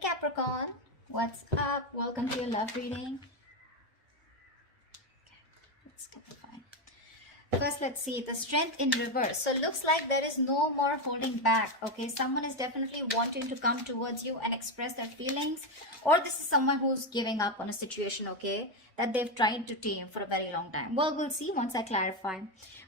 Capricorn, what's up? Welcome to your love reading. Okay, let's get the fine. First, let's see the strength in reverse. So looks like there is no more holding back. Okay, someone is definitely wanting to come towards you and express their feelings, or this is someone who's giving up on a situation, okay, that they've tried to tame for a very long time. Well, we'll see once I clarify.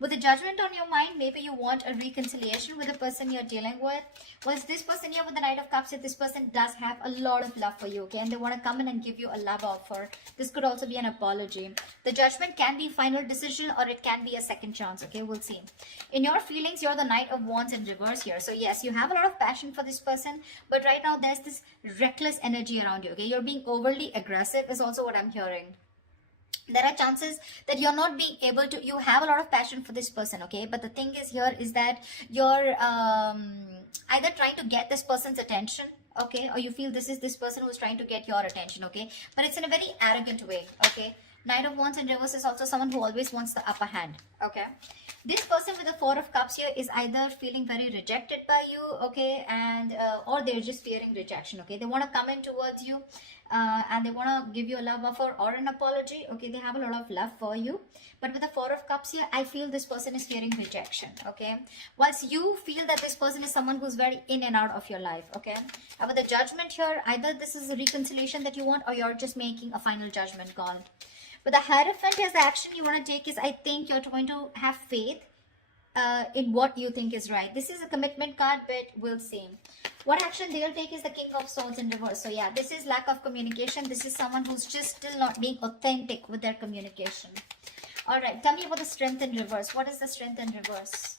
With the judgment on your mind, maybe you want a reconciliation with the person you're dealing with. Well, it's this person here with the Knight of Cups. If this person does have a lot of love for you, okay, and they want to come in and give you a love offer. This could also be an apology. The judgment can be final decision, or it can be a second chance, okay, we'll see. In your feelings, you're the Knight of Wands in reverse here. So yes, you have a lot of passion for this person, but right now there's this reckless energy around you, okay. You're being overly aggressive is also what I'm hearing. There are chances that you're not being able to, you have a lot of passion for this person, okay, but the thing is here is that you're either trying to get this person's attention, okay, or you feel this is this person who's trying to get your attention, okay, but it's in a very arrogant way, okay. Knight of Wands in reverse is also someone who always wants the upper hand, okay. This person with the Four of Cups here is either feeling very rejected by you, okay, and or they're just fearing rejection, okay. They want to come in towards you and they want to give you a love offer or an apology, okay. They have a lot of love for you, but with the Four of Cups here, I feel this person is fearing rejection, okay. Whilst you feel that this person is someone who's very in and out of your life, okay. And with the judgment here, either this is a reconciliation that you want, or you're just making a final judgment call. But the Hierophant is the action you want to take is, I think you're going to have faith in what you think is right. This is a commitment card, but we'll see. What action they'll take is the King of Swords in reverse. So yeah, this is lack of communication. This is someone who's just still not being authentic with their communication. All right, tell me about the strength in reverse. What is the strength in reverse?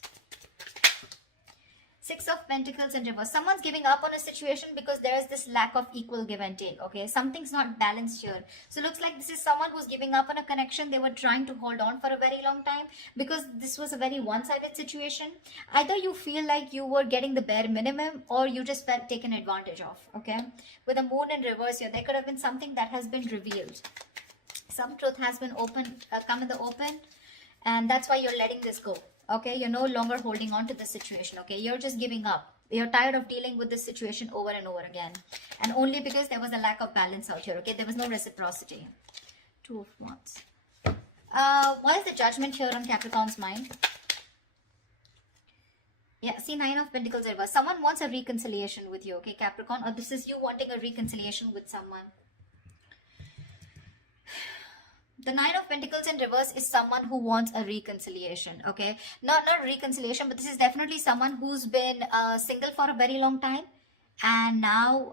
Six of Pentacles in reverse. Someone's giving up on a situation because there is this lack of equal give and take, okay. Something's not balanced here. So looks like this is someone who's giving up on a connection they were trying to hold on for a very long time, because this was a very one-sided situation. Either you feel like you were getting the bare minimum, or you just felt taken advantage of, okay. With the Moon in reverse here, there could have been something that has been revealed. Some truth has been come in the open, and that's why you're letting this go. Okay, you're no longer holding on to this situation, okay? You're just giving up. You're tired of dealing with this situation over and over again. And only because there was a lack of balance out here, okay? There was no reciprocity. Two of Wands. What is the judgment here on Capricorn's mind? Yeah, see, Nine of Pentacles in reverse. Someone wants a reconciliation with you, okay, Capricorn? Or this is you wanting a reconciliation with someone. The Nine of Pentacles in reverse is someone who wants a reconciliation, okay? Not reconciliation, but this is definitely someone who's been single for a very long time, and now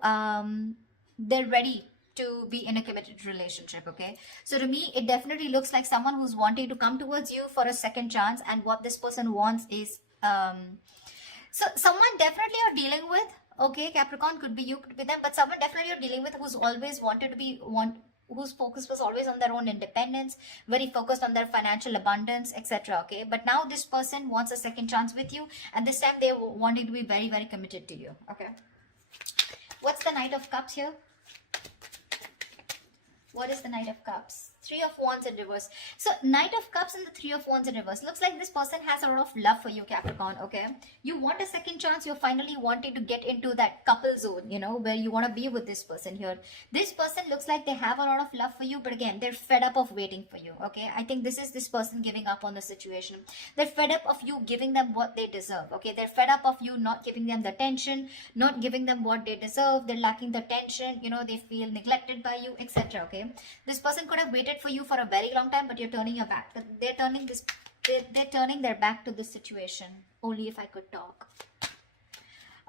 they're ready to be in a committed relationship, okay? So to me, it definitely looks like someone who's wanting to come towards you for a second chance, and what this person wants is... so someone definitely you're dealing with, okay, Capricorn, could be you, could be them, but someone definitely you're dealing with who's always wanted to be... whose focus was always on their own independence, very focused on their financial abundance, etc. Okay, but now this person wants a second chance with you, and this time they wanted to be very, very committed to you. Okay, what's the Knight of Cups here? What is the Knight of Cups? Three of Wands in reverse. So Knight of Cups and the Three of Wands in reverse. Looks like this person has a lot of love for you, Capricorn, okay? You want a second chance. You're finally wanting to get into that couple zone, you know, where you want to be with this person here. This person looks like they have a lot of love for you, but again, they're fed up of waiting for you, okay? I think this is this person giving up on the situation. They're fed up of you giving them what they deserve, okay? They're fed up of you not giving them the attention, not giving them what they deserve. They're lacking the attention, you know, they feel neglected by you, etc. Okay? This person could have waited for you for a very long time, but you're turning your back. They're turning their back to this situation. Only if I could talk.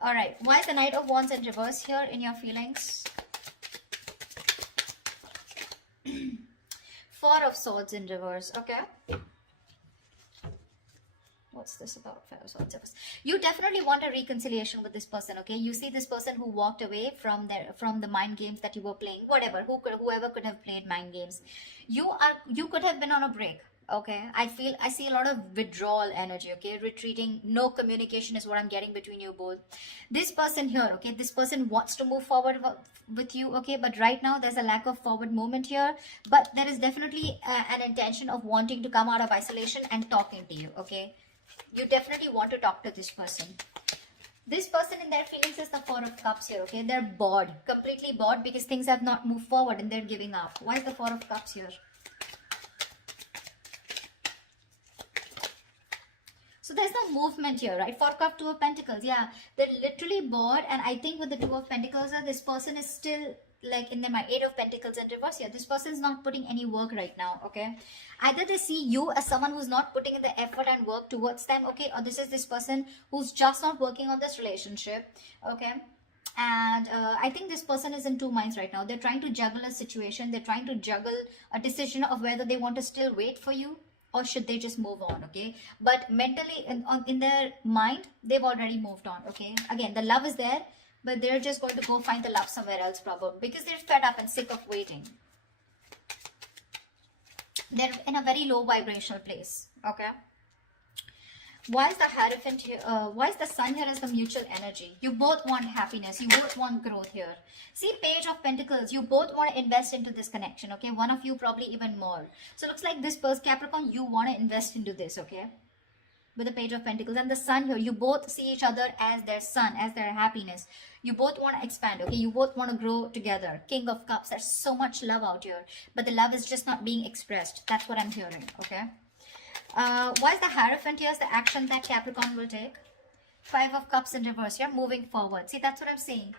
All right, why is the Knight of Wands in reverse here in your feelings? Four of Swords in reverse. Okay, what's this about? You definitely want a reconciliation with this person, okay? You see this person who walked away from the mind games that you were playing, whatever, whoever could have played mind games. You could have been on a break, okay? I see a lot of withdrawal energy, okay? Retreating, no communication is what I'm getting between you both. This person here, okay, this person wants to move forward with you, okay, but right now there's a lack of forward movement here, but there is definitely an intention of wanting to come out of isolation and talking to you, okay? You definitely want to talk to this person. This person in their feelings is the Four of Cups here, okay? They're bored, completely bored because things have not moved forward and they're giving up. Why is the Four of Cups here? So there's no movement here, right? Four Cup, Two of Pentacles. Yeah, they're literally bored. And I think with the Two of Pentacles, this person is still like in the Eight of Pentacles in reverse here. This person is not putting any work right now, okay? Either they see you as someone who's not putting in the effort and work towards them, okay? Or this is this person who's just not working on this relationship, okay? And I think this person is in two minds right now. They're trying to juggle a situation. They're trying to juggle a decision of whether they want to still wait for you or should they just move on, okay? But mentally, in their mind, they've already moved on, okay? Again, the love is there, but they're just going to go find the love somewhere else probably because they're fed up and sick of waiting. They're in a very low vibrational place, okay? Why is the Hierophant here? Why is the Sun here as the mutual energy? You both want happiness. You both want growth here. See, Page of Pentacles. You both want to invest into this connection, okay? One of you probably even more. So it looks like this person, Capricorn, you want to invest into this, okay? With the Page of Pentacles and the Sun here, you both see each other as their sun, as their happiness. You both want to expand, okay? You both want to grow together. King of Cups. There's so much love out here, but the love is just not being expressed. That's what I'm hearing, okay? Why is the Hierophant here? Is the action that Capricorn will take. Five of Cups in reverse. You're moving forward. See, that's what I'm saying.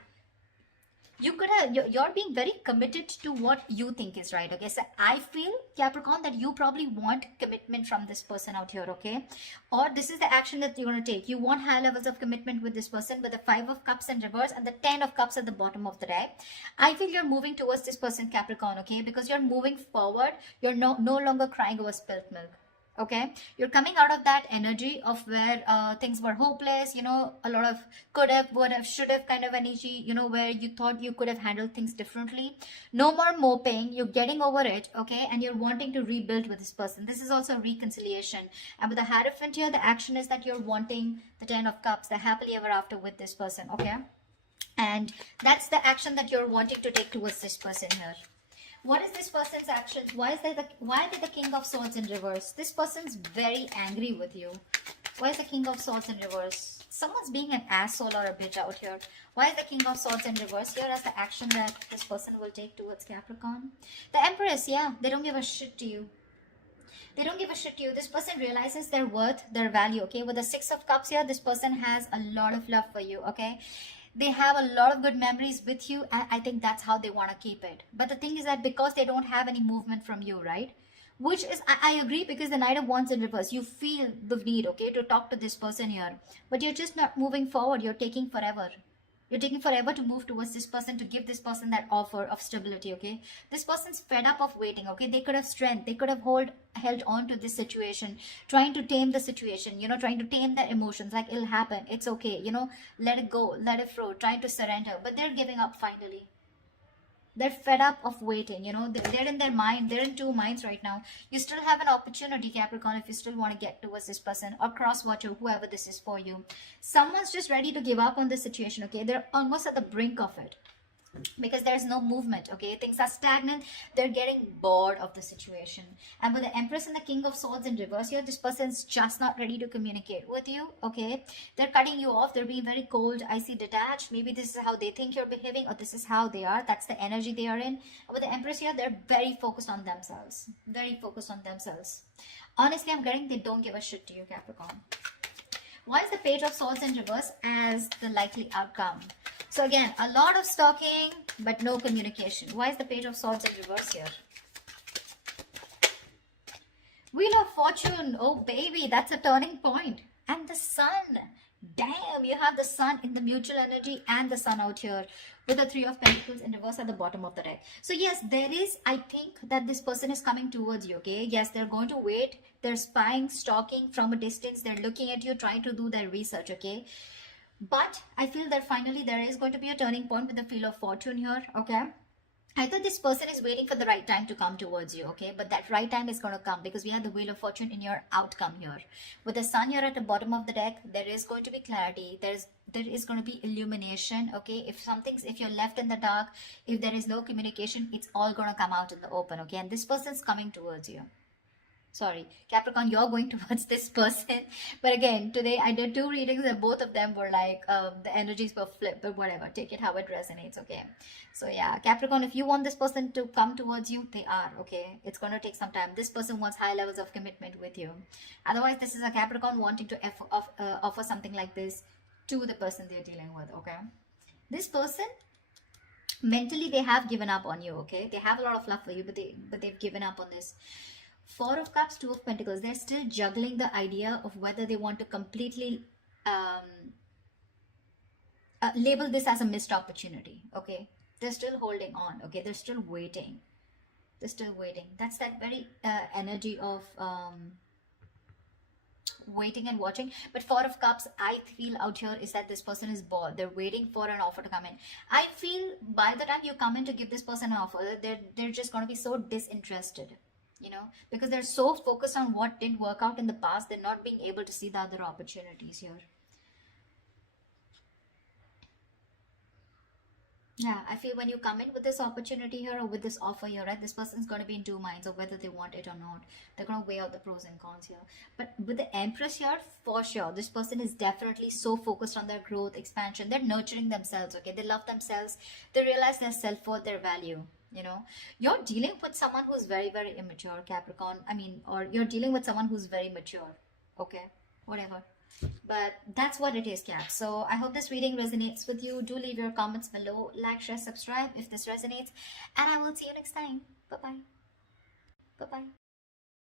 You could have, you're being very committed to what you think is right, okay? So I feel, Capricorn, that you probably want commitment from this person out here, okay? Or this is the action that you're going to take. You want high levels of commitment with this person with the Five of Cups in reverse and the Ten of Cups at the bottom of the deck. I feel you're moving towards this person, Capricorn, okay? Because you're moving forward. You're no longer crying over spilt milk. Okay, you're coming out of that energy of where things were hopeless, you know, a lot of could have, would have, should have kind of energy, you know, where you thought you could have handled things differently. No more moping, you're getting over it, okay, and you're wanting to rebuild with this person. This is also reconciliation. And with the Hierophant here, the action is that you're wanting the Ten of Cups, the happily ever after with this person, okay? And that's the action that you're wanting to take towards this person here. What is this person's actions? Why is the King of Swords in reverse? This person's very angry with you. Why is the King of Swords in reverse? Someone's being an asshole or a bitch out here. Why is the King of Swords in reverse here as the action that this person will take towards Capricorn? The Empress, yeah, they don't give a shit to you. They don't give a shit to you. This person realizes their worth, their value, okay? With the Six of Cups here, this person has a lot of love for you, okay? They have a lot of good memories with you, and I think that's how they want to keep it. But the thing is that because they don't have any movement from you, right? Which is, I agree, because the Knight of Wands in reverse, you feel the need, okay, to talk to this person here. But you're just not moving forward. You're taking forever. You're taking forever to move towards this person, to give this person that offer of stability, okay? This person's fed up of waiting, okay? They could have strength. They could have held on to this situation, trying to tame the situation, you know, trying to tame their emotions. Like, it'll happen. It's okay, you know, let it go, let it flow, trying to surrender. But they're giving up finally. They're fed up of waiting, you know, they're in their mind, they're in two minds right now. You still have an opportunity, Capricorn, if you still want to get towards this person or cross-watch or whoever this is for you. Someone's just ready to give up on this situation, okay? They're almost at the brink of it because there's no movement, okay? Things are stagnant. They're getting bored of the situation. And with the Empress and the King of Swords in reverse here, this person's just not ready to communicate with you, okay? They're cutting you off. They're being very cold, icy, detached. Maybe this is how they think you're behaving, or this is how they are. That's the energy they are in. And with the Empress here, they're very focused on themselves. Very focused on themselves. Honestly, I'm getting they don't give a shit to you, Capricorn. Why is the Page of Swords in reverse as the likely outcome? So again, a lot of stalking, but no communication. Why is the Page of Swords in reverse here? Wheel of Fortune. Oh, baby, that's a turning point. And the Sun. Damn, you have the Sun in the mutual energy and the Sun out here with the Three of Pentacles in reverse at the bottom of the deck. So yes, there is, I think that this person is coming towards you, okay? Yes, they're going to wait. They're spying, stalking from a distance. They're looking at you, trying to do their research, okay? But I feel that finally there is going to be a turning point with the Wheel of Fortune here, okay? I thought this person is waiting for the right time to come towards you, okay? But that right time is going to come because we have the Wheel of Fortune in your outcome here. With the Sun here at the bottom of the deck, there is going to be clarity. There is going to be illumination, okay? If you're left in the dark, if there is no communication, it's all going to come out in the open, okay? And this person's coming towards you. Sorry, Capricorn, you're going towards this person. But again, today I did 2 readings and both of them were like the energies were flipped, but whatever, take it how it resonates. Okay, so yeah, Capricorn, if you want this person to come towards you, they are. Okay, it's going to take some time. This person wants high levels of commitment with you. Otherwise, this is a Capricorn wanting to offer something like this to the person they're dealing with. Okay, this person, mentally they have given up on you. Okay, they have a lot of love for you, but they've given up on this. 4 of Cups, 2 of Pentacles. They're still juggling the idea of whether they want to completely label this as a missed opportunity. Okay, they're still holding on. Okay, they're still waiting. They're still waiting. That's that very energy of waiting and watching. But 4 of Cups, I feel out here is that this person is bored. They're waiting for an offer to come in. I feel by the time you come in to give this person an offer, they're just going to be so disinterested, you know, because they're so focused on what didn't work out in the past. They're not being able to see the other opportunities here. Yeah, I feel when you come in with this opportunity here or with this offer here, right, this person's going to be in 2 minds of whether they want it or not. They're going to weigh out the pros and cons here. But with the Empress here, for sure, this person is definitely so focused on their growth, expansion. They're nurturing themselves, okay? They love themselves. They realize their self-worth, their value. You know, you're dealing with someone who's very, very immature, Capricorn. I mean, or you're dealing with someone who's very mature. Okay, whatever. But that's what it is, Cap. So I hope this reading resonates with you. Do leave your comments below. Like, share, subscribe if this resonates. And I will see you next time. Bye-bye. Bye-bye.